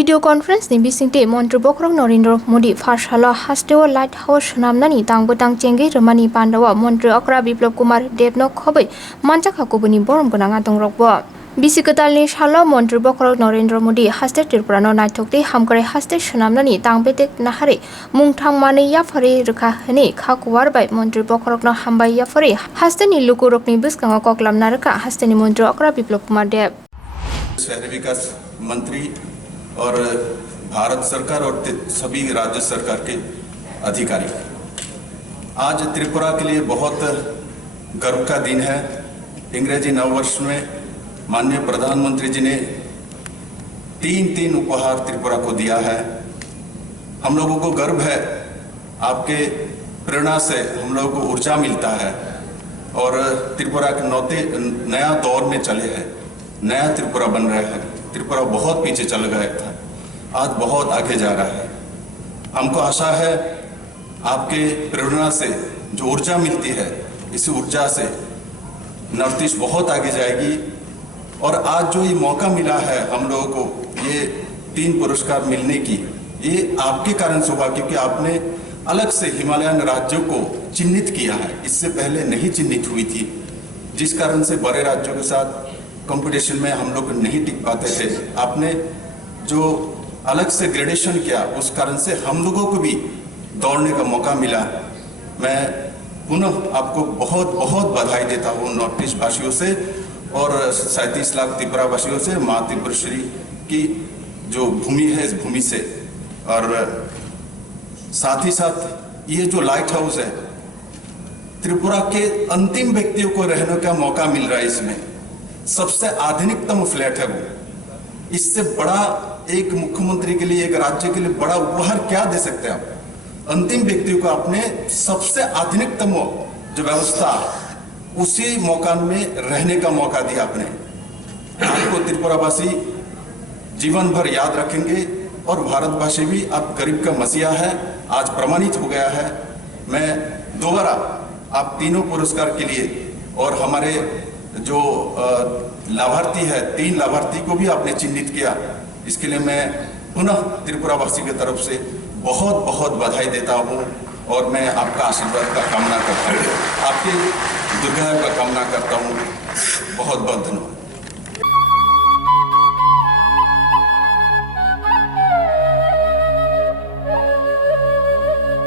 Video conference नि बिसिंगते मंत्री बखरं Narendra Modi फारसाला हाste light house नामनानि तांबेदां चेंगे रमानि पांडावा मंत्री अक्रा बिप्लब कुमार देवनो खबै मानजाखाखौबोनि बरम गोनां आदंरकबो बिसि kwtalनि साला मंत्री बखरं नरेंद्र मोदी हाste त्रिपुरानो नायथकते हामकारे हाste नामनानि तांबेदेक नाहारे मुंथां माने याफारे रोखा हने खाकुवारबाय मंत्री बखरंनो हामबाय याफारे हाste नि लुकुरकनि बिस्कांगा कक्लामना रोखा हाste नि मंत्री अक्रा बिप्लब कुमार देव शहरी विकास मंत्री और भारत सरकार और सभी राज्य सरकार के अधिकारी, आज त्रिपुरा के लिए बहुत गर्व का दिन है। अंग्रेजी नववर्ष में माननीय प्रधानमंत्री जी ने तीन उपहार त्रिपुरा को दिया है। हम लोगों को गर्व है, आपके प्रेरणा से हम लोगों को ऊर्जा मिलता है और त्रिपुरा के नया दौर में चले हैं, नया त्रिपुरा बन रहा है। त्रिपुरा बहुत पीछे चल गया था, आज बहुत आगे जा रहा है। हमको आशा है आपके प्रेरणा से जो ऊर्जा मिलती है, इस ऊर्जा से नॉर्थ ईस्ट बहुत आगे जाएगी। और आज जो ये मौका मिला है हम लोगों को ये 3 पुरस्कार मिलने की, ये आपके कारण से हुआ क्योंकि आपने अलग से हिमालयन राज्यों को चिन्हित किया है, इससे पहले नहीं चिन्हित हुई थी, जिस कारण से बड़े राज्यों के साथ कंपटीशन में हम लोग नहीं टिक पाते थे। आपने जो अलग से ग्रेडेशन किया, उस कारण से हम लोगों को भी दौड़ने का मौका मिला। मैं पुनः आपको बहुत बहुत बधाई देता हूँ नॉर्थ ईस्ट वासियों से और 37 लाख त्रिपुरा वासियों से, माँ त्रिपुरेश्वरी की जो भूमि है इस भूमि से। और साथ ही साथ ये जो लाइट हाउस है, त्रिपुरा के अंतिम व्यक्तियों को रहने का मौका मिल रहा है। इसमें सबसे आधुनिकतम फ्लैट है वो। इससे बड़ा एक मुख्यमंत्री के लिए, एक राज्य के लिए बड़ा उपहार क्या दे सकते हैं आप? अंतिम व्यक्तियों को आपने सबसे आधुनिकतम जो व्यवस्था, उसी मकान में रहने का मौका दिया आपने। आपको त्रिपुरावासी जीवन भर याद रखेंगे और भारतवासी भी आप गरीब का मसीहा है, आज प्रमाणित हो गया है। मैं दोबारा आप तीनों पुरस्कार के लिए और हमारे जो लाभार्थी है, 3 लाभार्थी को भी आपने चिन्हित किया, इसके लिए मैं पुनः त्रिपुरावासी की तरफ से बहुत बहुत बधाई देता हूँ और मैं आपका आशीर्वाद का कामना करता हूँ, आपके दीर्घायु का कामना करता हूँ। बहुत बहुत धन्यवाद।